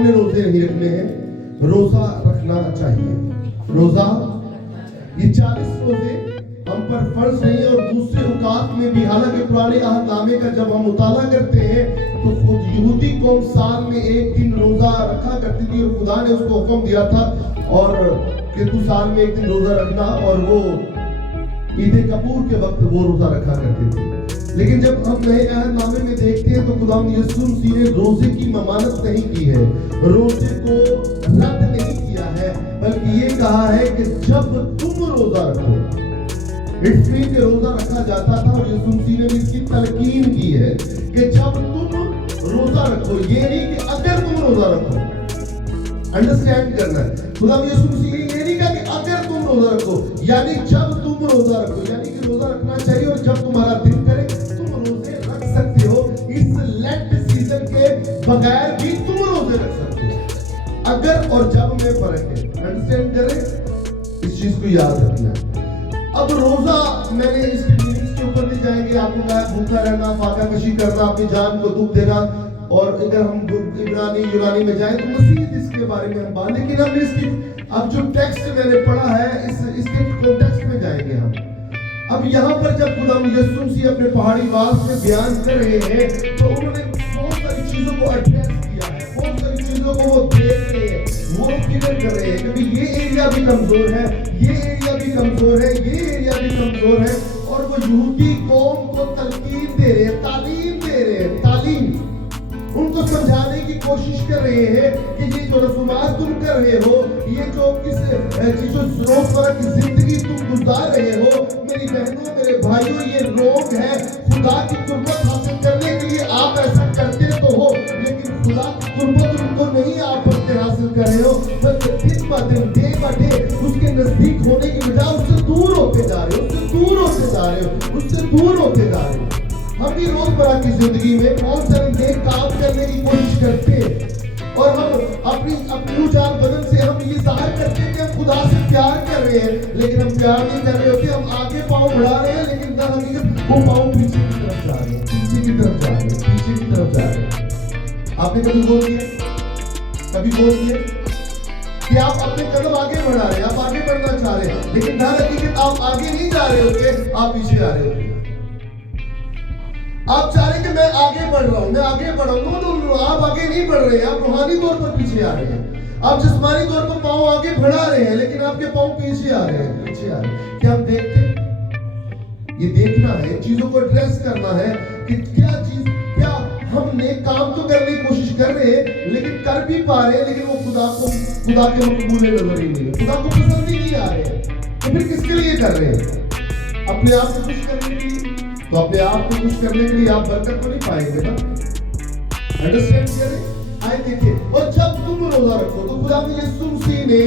ہم نے روزے نہیں رکھنے ہیں, روزہ رکھنا چاہیے. روزہ یہ 40 روزے ہم پر فرض نہیں ہے, اور دوسرے اوقات میں بھی. حالانکہ پرانے عہد نامے کا جب ہم مطالعہ کرتے ہیں تو خود یہودی قوم سال میں ایک دن روزہ رکھا کرتی تھی, اور خدا نے اس کو حکم دیا تھا اور کہ تو سال میں ایک دن روزہ رکھنا, اور وہ عید کپور کے وقت وہ روزہ رکھا کرتے تھے. لیکن جب ہم نئے عہد نامے میں دیکھتے ہیں تو خدا یسوع مسیح نے روزے کی ممانعت نہیں کی ہے, روزے کو رد نہیں کیا ہے, بلکہ یہ کہا ہے کہ جب تم روزہ رکھو. اس لیے کہ روزہ رکھا جاتا تھا, اور یسوع مسیح نے اس کی تلقین کی ہے کہ جب تم روزہ رکھو, یہ نہیں کہ اگر تم روزہ رکھو. انڈرسٹینڈ کرنا ہے, خدا یسوع مسیح نے یہ نہیں کہا کہ اگر تم روزہ رکھو, یعنی جب تم روزہ رکھو, یعنی کہ روزہ رکھنا چاہیے, اور جب تمہارا دل کرے تم روزے رکھ سکتے ہو. اس لینٹ سیزن کے بغیر بھی تم روزے رکھ سکتے ہو. اگر اور جب میں فرق ہے, انڈرسٹینڈ کریں, اس چیز کو یاد رکھنا ہے. اب روزہ میں نے اس کے میننگز کے اوپر نہیں جائیں گے. آپ کو کہا بھوکا رہنا, فاقہ کشی کرنا, اپنی جان کو دکھ دینا, اور اگر ہم عبرانی یونانی میں جائیں تو مزید اس کے بارے میں ہم بات, لیکن ہم اس کی اب جو ٹیکسٹ میں نے پڑھا ہے اس کے کانٹیکسٹ میں جائیں گے ہم. اب یہاں پر جب خدا یسوع مسیح اپنے پہاڑی واز میں بیان کر رہے ہیں تو انہوں نے بہت ساری چیزوں کو ایڈریس کیا ہے, بہت ساری چیزوں کو وہ دیکھ رہے ہیں, وہ فکر کر رہے ہیں کہ یہ ایریا بھی کمزور ہے, یہ ایریا بھی کمزور ہے, یہ ایریا بھی کمزور ہے, اور وہ یہودی قوم کو تلقین دے رہے ہیں, تعلیم دے رہے ہیں, تعلیم ان کو سمجھانے کی کوشش کر رہے ہیں کہ یہ جو رسومات تم کر رہے ہو, یہ جو روزمرہ کی زندگی تم گزار رہے ہو, میری بہنوں میرے بھائیوں, یہ روگ ہے. خدا کی قربت حاصل کرنے کے لیے آپ ایسا کرتے تو ہو, لیکن خدا کی قربت ان کو نہیں آپ حاصل کر رہے ہو, بلکہ دن با دن, ڈے با ڈے اس کے نزدیک ہونے کی بجائے اس سے دور ہوتے جا رہے ہو, اس سے دور ہوتے جا رہے ہو, اس سے دور ہوتے جا رہے ہو. ہم بھی روزمرہ کی زندگی میں بہت سارے نیک کام کرنے کی کوشش کرتے ہیں, اور ہم اپنی جان بدن سے ہم یہ ظاہر کرتے ہیں کہ ہم خدا سے پیار کر رہے ہیں, لیکن ہم پیار نہیں کر رہے ہوتے. ہم آگے پاؤں بڑھا رہے ہیں, لیکن در حقیقت وہ پاؤں پیچھے کی طرف جا رہے ہیں, پیچھے کی طرف جا رہے ہیں, پیچھے کی طرف جا رہے ہیں. آپ نے کبھی بول دیا کہ آپ اپنے قدم آگے بڑھا رہے ہیں, آپ آگے بڑھنا چاہ رہے ہیں, لیکن در حقیقت آپ آگے نہیں جا رہے ہوتے, آپ پیچھے آ رہے ہوتے. آپ چاہ رہے ہیں کہ میں آگے بڑھ رہا ہوں, میں آگے بڑھ رہا ہوں, تو آپ آگے نہیں بڑھ رہے ہیں, آپ روحانی طور پر پیچھے آ رہے ہیں. آپ جسمانی طور پر پاؤں آگے بڑھا رہے ہیں, لیکن آپ کے پاؤں پیچھے آ رہے ہیں, پیچھے آ رہے ہیں. کیا ہم دیکھتے ہیں؟ یہ دیکھنا ہے, چیزوں کو ایڈریس کرنا ہے کہ کیا ہم نیک کام تو کرنے کی کوشش کر رہے ہیں, لیکن کر بھی پا رہے ہیں, لیکن وہ خدا کے مقبول نظر ہی نہیں ہے, خدا کو پسند ہی نہیں آ رہے ہیں. تو پھر کس کے لیے کر رہے ہیں؟ اپنے آپ کو خوش کرنے کے لیے. تو اپنے آپ کو خوش کرنے کے لیے آپ برکت کو نہیں پائیں گے نا. انڈرسٹینڈ کریں, آئے دیکھیں. اور جب تم روزہ رکھو تو خدا یسوع مسیح نے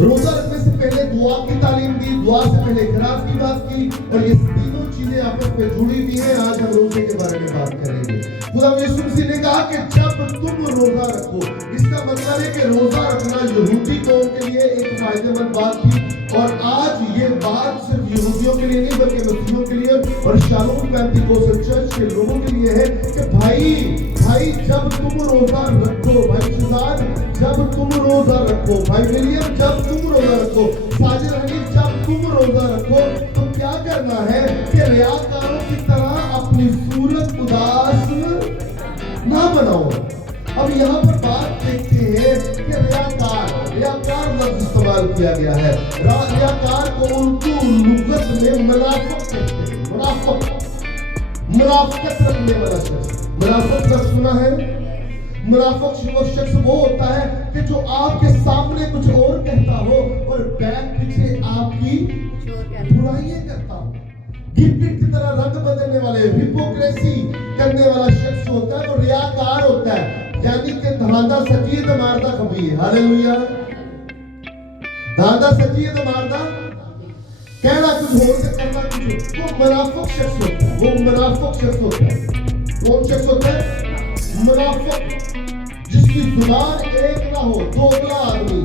روزہ رکھنے سے پہلے دعا کی تعلیم دی, دعا سے پہلے اقرار کی بات کی, اور یہ تینوں چیزیں آپس میں جڑی ہوئی ہیں. آج ہم روزے کے بارے میں بات کریں گے. خدا یسوع مسیح نے کہا کہ جب تم روزہ رکھو, اس کا مطلب ہے کہ روزہ رکھنا یہودی قوم کے لیے ایک فائدہ مند بات تھی, اور آج یہ بات صرف یہودیوں کے لیے نہیں بلکہ مسیحیوں کے لیے اور شالوم پینتیکوستل چرچ کے لوگوں کے لیے ہے کہ بھائی جب تم روزہ رکھو, بھائی شہزاد جب تم روزہ رکھو, بھائی ولیم جب تم روزہ رکھو, ساجد حنیف جب تم روزہ رکھو, تو کیا کرنا ہے کہ ریاکاروں کی طرح اپنی صورت اداس نہ بناؤ. اب یہاں پر بات دیکھتے ہیں کہ ریاکار لفظ استعمال کیا گیا ہے. ریاکار کو اردو لغت میں منافق کہتے ہیں. منافقت رکھنے والا شخص. منافق لفظ سنا ہے؟ منافق وہ شخص وہ ہوتا ہے کہ جو آپ کے سامنے کچھ اور کہتا ہو اور بیک پیچھے آپ کی برائیاں کرتا ہو. گرگٹ کی طرح رنگ بدلنے والے, ہپوکریسی کرنے والا شخص ہوتا ہے وہ ریاکار ہوتا ہے. یعنی کہ دھاندہ سچی ہے تو ماردہ کبھی ہے. ہاللیلویہ. دھاندہ سچی ہے تو ماردہ کہنا کچھ ہو سے کرنا کچھ. وہ منافق شخص ہوتا ہے, وہ منافق شخص ہوتا ہے. کون شخص ہوتا ہے؟ منافق, جس کی زبان ایک نہ ہو, دوگلا آدمی.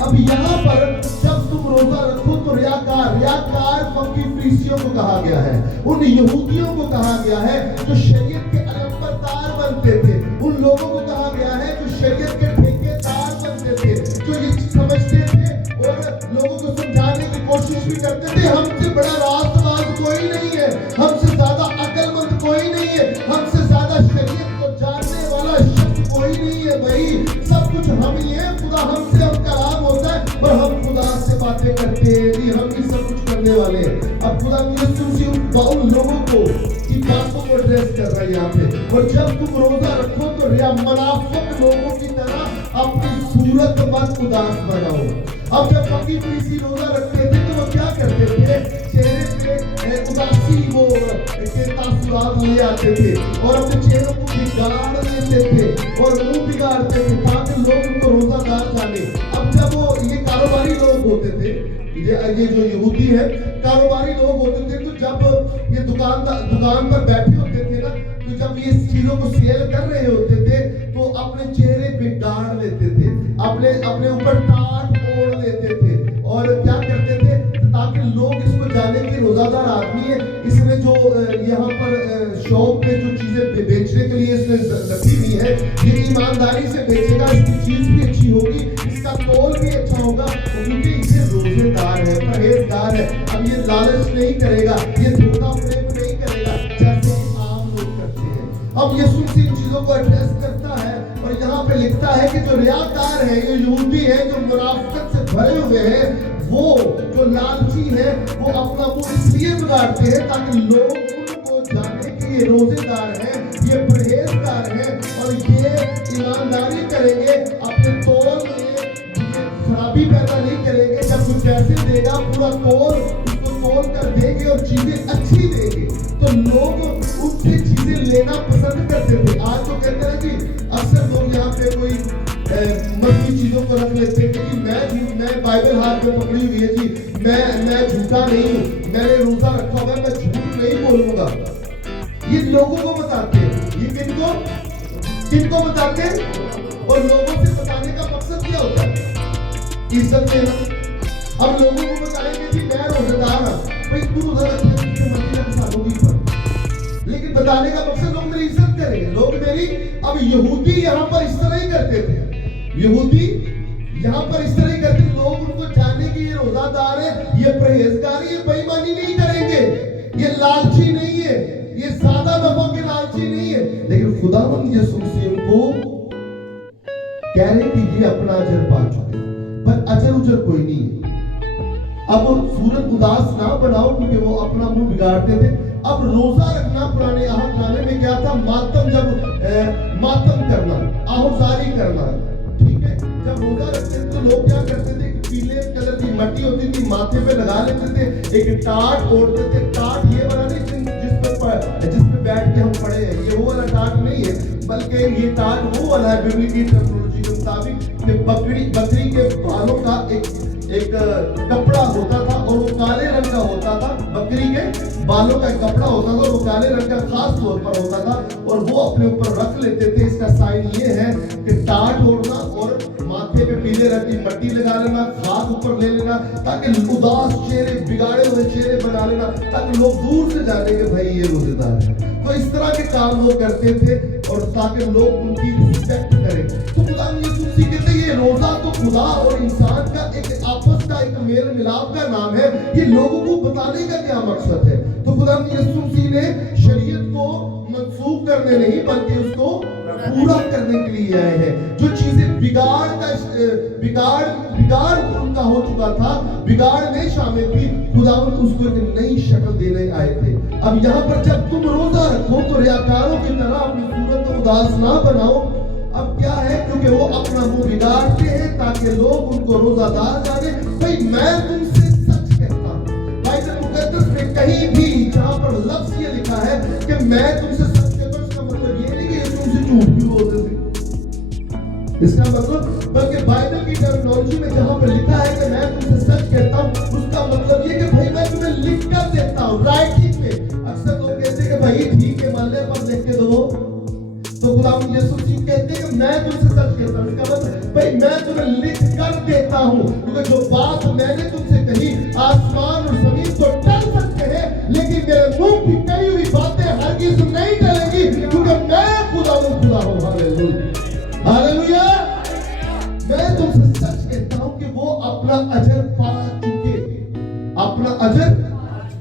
اب یہاں پر جب تم روزہ رکھو تو ریاکار فقی فریسیوں کو کہا گیا ہے, ان یہودیوں کو کہا گیا ہے جو شریعت کے علمبردار بنتے تھے, ان لوگوں کو کہا گیا ہے جو खुदा हमसे हम कलाम होता है और हम खुदा से बातें करते हैं, जी हम ही सब कुछ करने वाले हैं। अब खुदा यीशु मसीह उन लोगों को की बातों को एड्रेस कर रहा है यहाँ पे। और जब तुम रोजा रखो तो रिया मुनाफिक लोगों की तरह अपनी सूरत मत उदास बनाओ। अब जब फकीर फरीसी रोजा रखते थे तो वो क्या करते थे, चेहरे पे उदासी वो तासुरात ले आते थे और अपने चेहरे को बिगाड़ लेते थे और मुंह बिगाड़ते थे ताकि लोग उनको रोजादार जाने। अब जब वो ये कारोबारी लोग होते थे, ये जो यहूदी है कारोबारी लोग होते थे, तो जब ये दुकान पर बैठे होते थे ना, तो जब ये चीजों को सेल कर रहे होते थे तो अपने चेहरे बिगाड़ लेते थे, अपने ऊपर टाट ओढ़ लेते थे और क्या करते थे ताकि लोग इसको जाने के रोजादार आदमी है, इसने जो यहाँ पर शॉप पे जो चीजें बेचने के लिए इसने रखी हुई है, ये ईमानदारी से बेचेगा, इसकी चीज भी अच्छी होगी, इसका तौल भी अच्छा होगा, क्योंकि इसे रोजेदार है, परहेजगार है। अब ये लालच नहीं करेगा, ये धोखा प्रेम नहीं करेगा जैसे आम लोग करते हैं। अब यीशु इन चीजों को एड्रेस करता है और यहाँ पे लिखता है कि जो रियाकार है, ये यहूदी है, जो मुनाफिकत से भरे हुए हैं, वो जो लालची है वो अपना मुंह इसलिए बिगाड़ते हैं ताकि लोग उनको जाने कि ये रोजेदार हैं, ये परहेजगार हैं और ये ईमानदारी करेंगे, अपने तौल में ये खराबी पैदा नहीं करेंगे। जब कोई पैसे देगा पूरा तौल उसको तौल कर देंगे और चीजें अच्छी देंगे तो लोग उनसे चीजें लेना पसंद करते थे। आज तो कहते हैं कि अक्सर लोग यहाँ पे कोई मजबूत चीजों को रख लेते हैं कि मैं बाइबल हाथ में पकड़ी हुई है जी, मैं झूठा नहीं हूँ, मैंने रोजा रखा हुआ है, मैं झूठ नहीं बोलूंगा। ये लोगों को बताते हैं, ये किनको बताते हैं और लोगों से बताने का मकसद क्या होता है, इज्जत देना। अब लोगों को बताएंगे कि मैं रोजेदार हूँ, भाई तू रोजा रखने लेकिन बताने का मकसद लोग मेरी इज्जत करेंगे, लोग मेरी। अब यहूदी यहाँ पर इस तरह ही करते थे, यहूदी यहाँ पर इस तरह ही करते थे, लोग उनको जाने की ये रोजादार है, ये परहेजगार है, ये बेईमानी नहीं करेंगे, ये लालची नहीं है, ये सादा नफा के लालची नहीं है। लेकिन खुदावंद यीशु मसीह उनको कह रहे कि ये अपना अजर पा चुके, पर अजर उजर कोई नहीं है। अब सूरत उदास ना बनाओ क्योंकि वो अपना मुंह बिगाड़ते थे। अब रोजा रखना पुराने अहदनामे में क्या था, मातम, जब मातम करना, आहुजारी करना, ठीक है। जब रोजा रखते थे तो लोग क्या करते थे, पीले कलर की मट्टी होती थी माथे पे लगा लेते थे, एक टाट ओढ़ते थे। टाट ये वाला नहीं जिसपे बैठ के हम पड़े हैं, ये वो वाला टाट नहीं है, बल्कि ये टाट वो वाला है बिब्लिकल टर्मिनोलॉजी के मुताबिक कि बकरी के बालों का एक कपड़ा होता था और वो काले रंग का होता था। बकरी के बालों का एक कपड़ा होता था, वो काले रंग का खास तौर पर होता था और वो अपने ऊपर रख लेते थे। इसका साइन ये है कि टाट ओढ़ना और माथे पे पीले रंग की मट्टी लगा लेना, खाद ऊपर ले लेना, ताकि उदास चेहरे, बिगाड़े हुए चेहरे बना लेना, ताकि लोग दूर से जाने के भाई ये रोजेदार है। तो इस तरह के काम वो करते थे और ताकि लोग उनकी रिस्पेक्ट करें। तो खुदा यीशु मसीह कहते हैं ये रोजा तो खुदा और इंसान का एक आपस का एक मेल मिलाप का नाम है, ये लोगों को बताने का क्या मकसद है। तो खुदा यीशु मसीह ने शरीयत को मनसूख करने नहीं बल्कि उसको पूरा करने के लिए आए हैं। जो चीजें बिगाड़ उनका हो चुका था, बिगाड़ में शामिल थी, खुदावंद उसको एक नई शक्ल देने आए थे। अब यहाँ पर जब तुम रोजा रखो तो रियाकारों की तरह अपनी सूरत को उदास ना बनाओ। अब क्या है, क्योंकि वो अपना मुंह बिगाड़ते हैं ताकि लोग उनको रोजादार जाने। भाई मैं तुमसे सच कहता हूँ, बाइबल मुकद्दस में कहीं भी जहाँ पर लफ्ज ये लिखा है कि मैं तुमसे सच कहता हूँ, इसका मतलब ये नहीं कि तुमसे झूठ भी बोलते थे, इसका मतलब, बल्कि बाइबल की टर्मिनोलॉजी में जहाँ पर लिखा है कि मैं तुमसे सच कहता हूँ, उसका मतलब ये कि भाई मैं तुम्हें लिख कर देता हूँ, राइटिंग में। अक्सर लोग कहते हैं कि भाई ठीक है मान ले, पर लिख के दो। तो खुदावंद यीशु मसीह कहते हैं कि मैं तुमसे सच कहता हूँ, इसका मतलब भाई मैं तुम्हें लिख कर देता हूँ, क्योंकि जो बात मैंने तुमसे कही, आसमान और जमीन तो टल सकते हैं लेकिन मेरे मुंह की कही हुई बातें हरगिज़ नहीं टलेंगी, क्योंकि मैं खुदावंद खुदा हूँ। Hallelujah, hallelujah. मैं तुमसे सच कहता हूँ कि वो अपना अजर पा चुके, अपना अजर,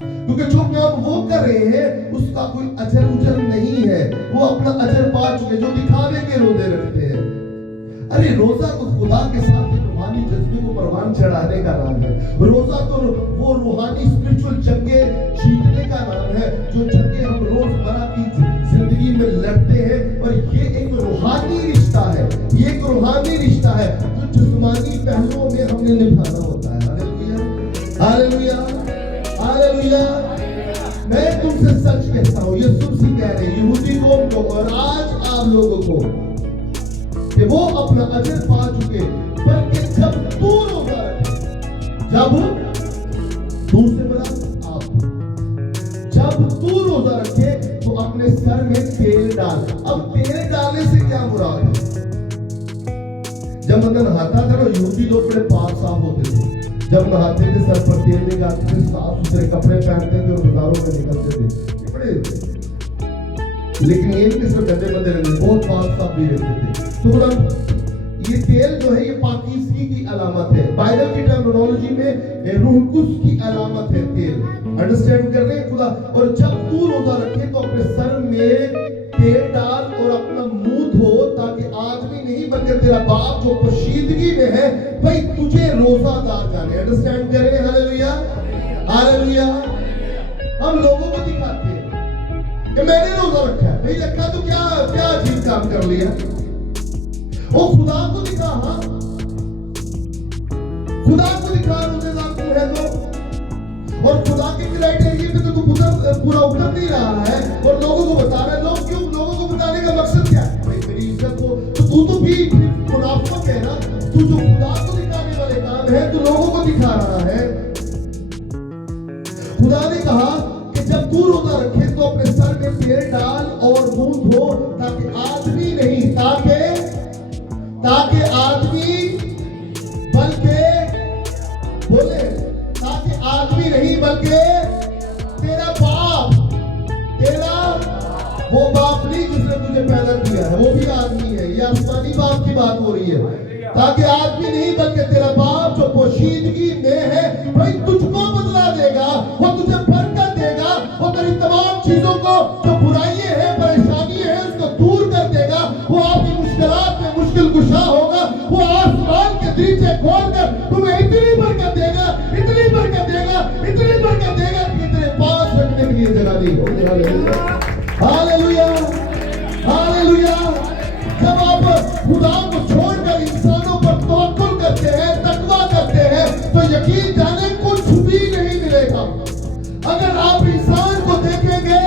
क्योंकि जो काम वो कर रहे हैं उसका कोई अजर उजर नहीं है, वो अपना अजर पा चुके। जो दिखावे के रोजे रखते हैं, अरे रोजा तो खुदा के साथ एक रूहानी जज्बे को परवान चढ़ाने का नाम है। रोजा तो वो रूहानी स्पिरिचुअल जंगे जीतने का नाम है, जो जंगे हम रोजमर्रा की जिंदगी में लड़ते हैं। और ये एक रूहानी रिश्ता है, ये एक रूहानी रिश्ता है जो जिस्मानी पहलुओं में हमने निभाना होता है। Hallelujah, hallelujah, hallelujah. मैं तुमसे सच कहता हूँ, यीशु मसीह कह रहे यहूदी कौम को और आज आप लोगों को कि वो अपना अजर पा चुके, बल्कि जब तू रोजा रखे, जब तू से बड़ा आप, जब तू रोजा रखे तो अपने सर में तेल डाल। अब तेल डालने से क्या मुराद है? जब बंदा नहाता था ना, यहूदी लोग बड़े पाक साफ होते थे। जब नहाते थे सर पर तेल लगाते थे, साफ सुथरे कपड़े पहनते थे और बाजारों में निकलते थे। बड़े लेकिन ये नहीं कि सिर्फ गंदे बंदे रहते, बहुत पाक साफ भी रहते थे। तो ये तेल जो है ये पाकीज़गी की अलामत है। बाइबल की टर्मिनोलॉजी में रूह कुद्स की अलामत है तेल। अंडरस्टैंड कर रहे हैं खुदा? और जब तू रोजा रखे तो अपने सर में तेल डाल और अपना मुंह धो, ताकि आदमी नहीं बल्कि तेरा बाप जो पोशीदगी में है भाई तुझे रोजादार जाने। अंडरस्टैंड कर रहे हैं? Hallelujah, hallelujah. हम लोगों को दिखाते हैं कि मैंने रोजा रखा है, नहीं रखा तो क्या क्या अजीब काम कर लिया। वो खुदा को दिखा, हाँ खुदा को दिखा रोजेदार तू है तो। और खुदा के क्राइटेरिया पे तो तू पूरा उतर नहीं रहा है और लोगों को बता रहा है। लोग क्यों? लोगों को बताने का मकसद क्या है? भाई मेरी इज्जत को तो तू भी मुनाफिक है ना। तू जो खुदा को दिखाने वाले काम है तो लोगों को दिखा रहा है। खुदा ने कहा कि जब तू रोजा रखे तो अपने सर में तेल डाल और मुंह धो, ताकि आदमी नहीं, ताकि आदमी बल्कि बोले, ताकि आदमी नहीं बल्कि तेरा बाप, तेरा वो बाप नहीं जिसने तुझे पैदा किया है, वो भी आदमी है। ये आसमानी बाप की बात हो रही है। ताकि आदमी नहीं बल्कि तेरा बाप जो पोशीदगी में है भाई तुझको बदला देगा, वो तुझे बरकत देगा, वो तेरी तमाम चीजों को जो बुराइयां हैं, परेशानियां हैं, उसको दूर कर देगा। वो आपकी मुश्किलात में मुश्किल कुशा होगा। वो आसमान के दीचे खोलकर तुम्हें इतनी बरकत देगा, इतनी बरकत देगा, इतनी बरकत देगा कि तेरे पास रखने के लिए जगह नहीं होगी। Hallelujah, hallelujah. जब आप खुदा को छोड़कर इंसानों पर तवक्कुल करते हैं, तकवा करते हैं, तो यकीन जाने कुछ भी नहीं मिलेगा। अगर आप इंसान को देखेंगे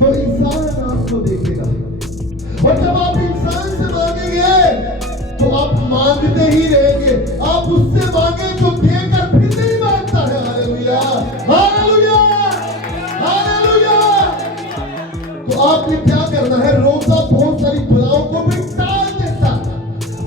तो इंसान आपको देखेगा, और जब आप इंसान से मांगेंगे तो आप मांगते ही रहेंगे। आप उससे मांगे जो देकर फिर नहीं मांगता है। Hallelujah, hallelujah, hallelujah. तो आपने क्या करना है? रोजा बहुत सारी बलाओं को भी टाल देता।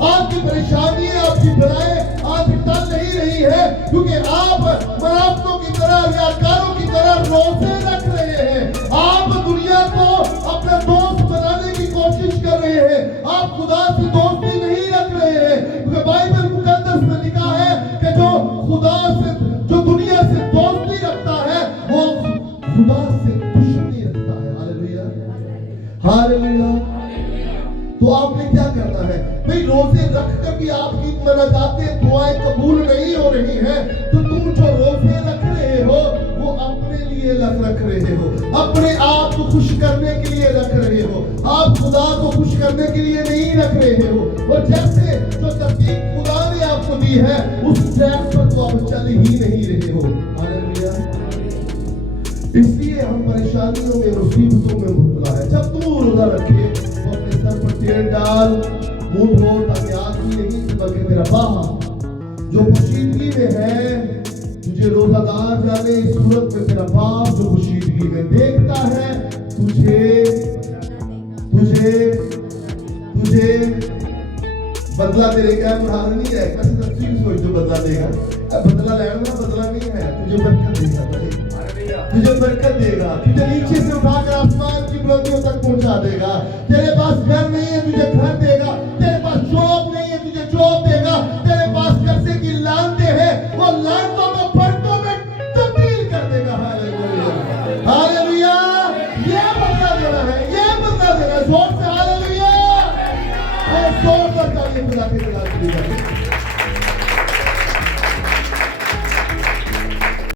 आपकी परेशानियां, आपकी बलाएं आपकी टल नहीं रही है, क्योंकि आप मुनाफिकों की तरह, रियाकारों की तरह रोजे रख रहे हैं। आप दुनिया को अपना दोस्त बनाने की कोशिश कर रहे हैं। आप खुदा से दोस्ती नहीं रख रहे हैं, क्योंकि बाइबल मुकद्दस में लिखा है कि जो खुदा से, जो दुनिया से दोस्ती रखता है वो खुदा से दुश्मनी रखता है। Hallelujah, hallelujah. तो आपने क्या करना है भाई? रोजे रख कर भी आपकी मुनाजातें, दुआएं कबूल नहीं हो रही हैं, तो तुम जो रोजे रख रहे हो वो अपने लिए रख रहे हो, अपने आप को खुश करने के लिए रख रहे हो। आप खुदा को खुश करने के लिए नहीं रख रहे हो। और जैसे जो तरकीब खुदा ने आपको दी है उस ट्रैक पर तो आप चल ही नहीं रहे हो। हालेलुया। इसलिए हम परेशानियों में, मुसीबतों में मुब्तला है। जब तू रोजा रखे तो अपने सर पर तेल डाल, मुंह धो, ताकि आदमी नहीं बल्कि तेरा बाप जो पोशीदगी में है तुझे रोजादार जाने। इस सूरत में तेरा बाप जो पोशीदगी में देखता है तुझे तुझे तुझे बदला तेरे क्या उदाहरण नहीं है। वैसे सच्ची सोच जो बदला देगा, बदला लेना बदला नहीं है, तुझे बरकत देगा, तुझे बरकत देगा, तुझे नीचे से उठाकर आसमान की बुलंदियों तक पहुंचा देगा। तेरे पास घर नहीं है, तुझे घर देगा। तेरे पास जॉब नहीं है, तुझे जॉब देगा। तेरे पास कर्जे की लानतें हैं, वो लानतों को बरकतों में तब्दील कर देगा। Hallelujah, hallelujah. ये बदला देना है, ये बदला देना है। जोर से हालेलुया, और जोर से जोरदार तालियां बजा के सलाम दी जाए।